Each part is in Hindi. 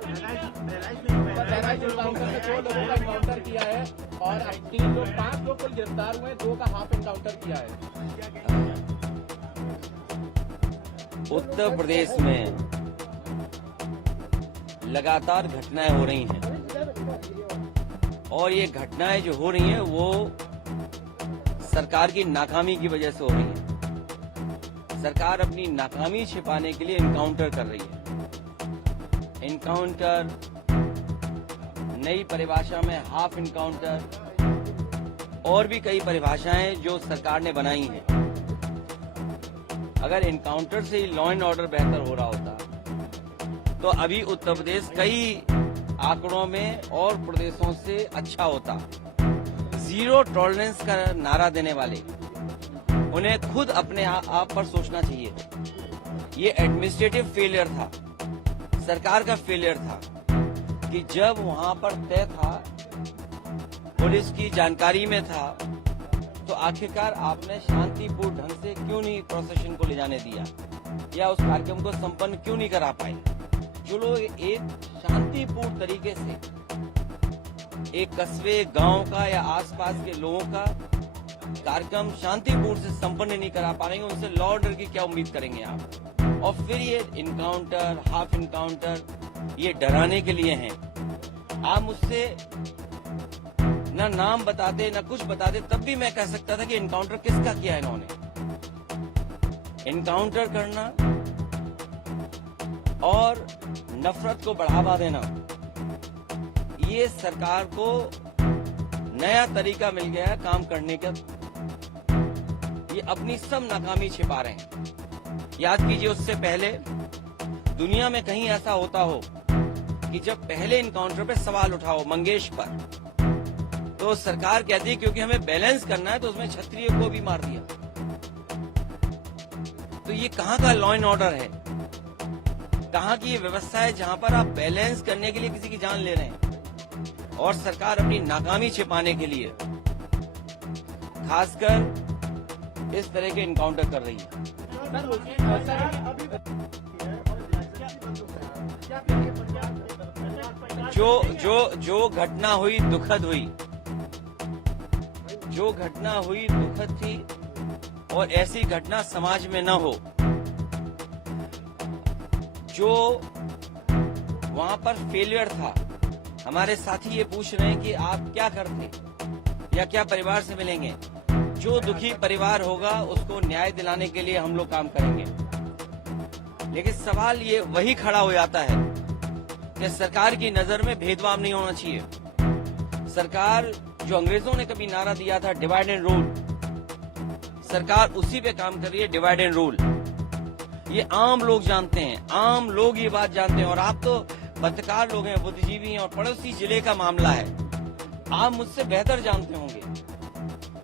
बहराइच एनकाउंटर में 2 लोगों का एनकाउंटर किया है और 5 लोग कुल गिरफ्तार हुए, 2 का हाफ एनकाउंटर किया है। उत्तर प्रदेश में लगातार घटनाएं हो रही हैं और ये घटनाएं जो हो रही हैं वो सरकार की नाकामी की वजह से हो रही है। सरकार अपनी नाकामी छिपाने के लिए एनकाउंटर कर रही है। एनकाउंटर, नई परिभाषा में हाफ एनकाउंटर और भी कई परिभाषाएं जो सरकार ने बनाई हैं। अगर एनकाउंटर से ही लॉ एंड ऑर्डर बेहतर हो रहा होता तो अभी उत्तर प्रदेश कई आंकड़ों में और प्रदेशों से अच्छा होता। जीरो टॉलरेंस का नारा देने वाले उन्हें खुद अपने आप पर सोचना चाहिए। ये एडमिनिस्ट्रेटिव फेलियर था, सरकार का फेलियर था कि जब वहां पर तय था, पुलिस की जानकारी में था, तो आखिरकार आपने शांतिपूर्ण ढंग से क्यों नहीं प्रोसेशन को ले जाने दिया या उस कार्यक्रम को संपन्न क्यों नहीं करा पाए। जो लोग एक शांतिपूर्ण तरीके से एक कस्बे, गांव का या आसपास के लोगों का कार्यक्रम शांतिपूर्ण से संपन्न नहीं करा पा रहे हैं, उनसे लॉ ऑर्डर की क्या उम्मीद करेंगे आप। और फिर ये इनकाउंटर, हाफ इनकाउंटर, ये डराने के लिए हैं। आप मुझसे ना नाम बताते ना कुछ बताते, तब भी मैं कह सकता था कि इनकाउंटर किसका किया है इन्होंने। इनकाउंटर करना और नफरत को बढ़ावा देना, ये सरकार को नया तरीका मिल गया है काम करने का। ये अपनी सब नाकामी छिपा रहे हैं। याद कीजिए, उससे पहले दुनिया में कहीं ऐसा होता हो कि जब पहले इनकाउंटर पे सवाल उठाओ मंगेश पर, तो सरकार कहती है क्योंकि हमें बैलेंस करना है तो उसमें क्षत्रिय को भी मार दिया। तो ये कहाँ का लॉ एंड ऑर्डर है, कहाँ की ये व्यवस्था है जहां पर आप बैलेंस करने के लिए किसी की जान ले रहे हैं और सरकार अपनी नाकामी छिपाने के लिए खासकर इस तरह के इनकाउंटर कर रही है। जो घटना हुई दुखद हुई, जो घटना हुई दुखद थी और ऐसी घटना समाज में न हो। जो वहां पर फेलियर था, हमारे साथी ये पूछ रहे हैं कि आप क्या करते या क्या परिवार से मिलेंगे। जो दुखी परिवार होगा उसको न्याय दिलाने के लिए हम लोग काम करेंगे। लेकिन सवाल ये वही खड़ा हो जाता है कि सरकार की नजर में भेदभाव नहीं होना चाहिए। सरकार, जो अंग्रेजों ने कभी नारा दिया था डिवाइड एंड रूल, सरकार उसी पे काम कर रही है, डिवाइड एंड रूल। ये आम लोग जानते हैं, आम लोग ये बात जानते हैं। और आप तो पत्रकार लोग हैं, बुद्धिजीवी हैं और पड़ोसी जिले का मामला है। आप मुझसे बेहतर जानते होंगे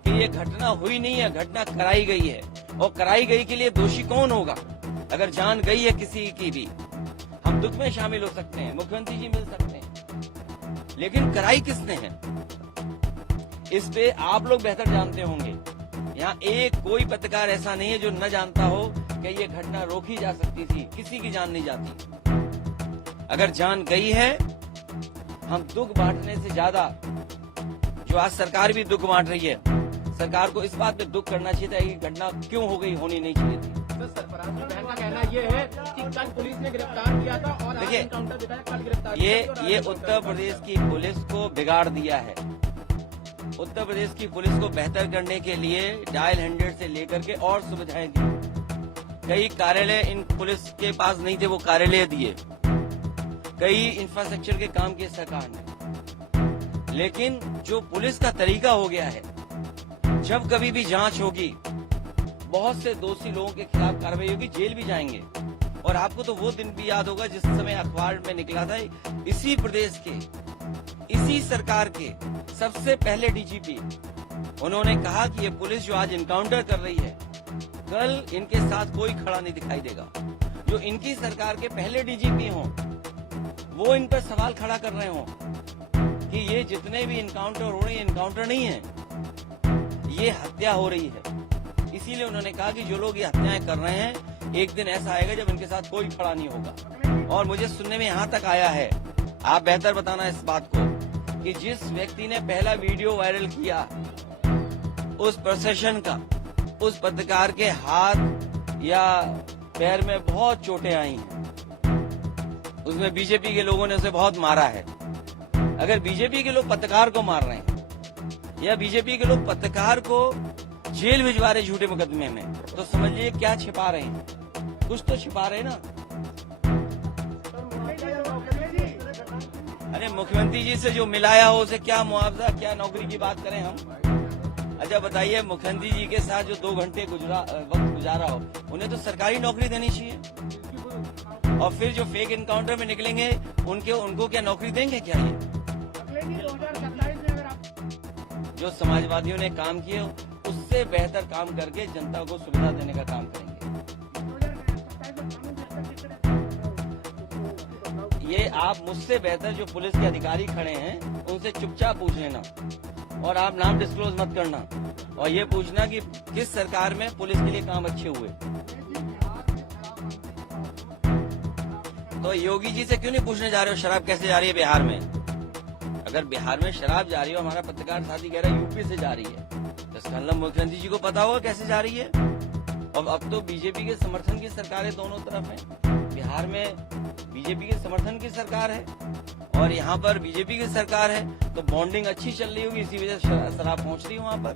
कि ये घटना हुई नहीं है, घटना कराई गई है। और कराई गई के लिए दोषी कौन होगा? अगर जान गई है किसी की भी, हम दुख में शामिल हो सकते हैं, मुख्यमंत्री जी मिल सकते हैं, लेकिन कराई किसने है इस पे आप लोग बेहतर जानते होंगे। यहाँ एक कोई पत्रकार ऐसा नहीं है जो न जानता हो कि ये घटना रोकी जा सकती थी, किसी की जान नहीं जाती। अगर जान गई है, हम दुख बांटने से ज्यादा, जो आज सरकार भी दुख बांट रही है, सरकार को इस बात पे दुख करना चाहिए था कि घटना क्यों हो गई, होनी नहीं चाहिए थी। सरफराज की बहन का कहना ये है कि कल पुलिस ने गिरफ्तार किया था और आज एनकाउंटर दिखाया, कल गिरफ्तार ये उत्तर प्रदेश की पुलिस को बिगाड़ दिया है। उत्तर प्रदेश की पुलिस को बेहतर करने के लिए डायल 100 से लेकर के और सुविधाएं दी। कई कार्यालय इन पुलिस के पास नहीं थे, वो कार्यालय दिए। कई इंफ्रास्ट्रक्चर के काम किए सरकार ने। लेकिन जो पुलिस का तरीका हो गया है, जब कभी भी जांच होगी, बहुत से दोषी लोगों के खिलाफ कार्रवाई होगी, जेल भी जाएंगे। और आपको तो वो दिन भी याद होगा जिस समय अखबार में निकला था, इसी प्रदेश के, इसी सरकार के सबसे पहले डीजीपी, उन्होंने कहा कि ये पुलिस जो आज इनकाउंटर कर रही है, कल इनके साथ कोई खड़ा नहीं दिखाई देगा। जो इनकी सरकार के पहले डीजीपी हों, वो इन पर सवाल खड़ा कर रहे हों कि ये जितने भी इनकाउंटर हो रहे हैं, इनकाउंटर नहीं है, ये हत्या हो रही है। इसीलिए उन्होंने कहा कि जो लोग ये हत्याएं कर रहे हैं, एक दिन ऐसा आएगा जब इनके साथ कोई खड़ा नहीं होगा। और मुझे सुनने में यहाँ तक आया है आप बेहतर बताना इस बात को कि जिस व्यक्ति ने पहला वीडियो वायरल किया उस प्रोसेशन का, उस पत्रकार के हाथ या पैर में बहुत चोटें आई हैं। उसमें बीजेपी के लोगों ने उसे बहुत मारा है। अगर बीजेपी के लोग पत्रकार को मार रहे हैं या बीजेपी के लोग पत्रकार को जेल भिजवा रहे झूठे मुकदमे में, तो समझिए क्या छिपा रहे हैं, कुछ तो छिपा रहे हैं ना। अरे मुख्यमंत्री जी से जो मिलाया हो उसे क्या मुआवजा, क्या नौकरी की बात करें हम। अच्छा बताइए, मुख्यमंत्री जी के साथ जो 2 घंटे वक्त गुजारा हो, उन्हें तो सरकारी नौकरी देनी चाहिए। और फिर जो फेक इनकाउंटर में निकलेंगे उनको क्या नौकरी देंगे क्या ये? जो समाजवादियों ने काम किए उससे बेहतर काम करके जनता को सुविधा देने का काम करेंगे। ये आप मुझसे बेहतर जो पुलिस के अधिकारी खड़े हैं उनसे चुपचाप पूछ लेना, और आप नाम डिस्क्लोज मत करना, और ये पूछना कि किस सरकार में पुलिस के लिए काम अच्छे हुए। तो योगी जी से क्यों नहीं पूछने जा रहे हो शराब कैसे जा रही है बिहार में? अगर बिहार में शराब जा रही हो, हमारा पत्रकार साथी कह रहा है यूपी से जा रही है, तो इसका मतलब मुख्यमंत्री जी को पता होगा कैसे जा रही है। और अब तो बीजेपी के समर्थन की सरकारें दोनों तरफ हैं। बिहार में बीजेपी के समर्थन की सरकार है और यहाँ पर बीजेपी की सरकार है, तो बॉन्डिंग अच्छी चल रही होगी, इसी वजह से शराब पहुंच रही है वहां पर।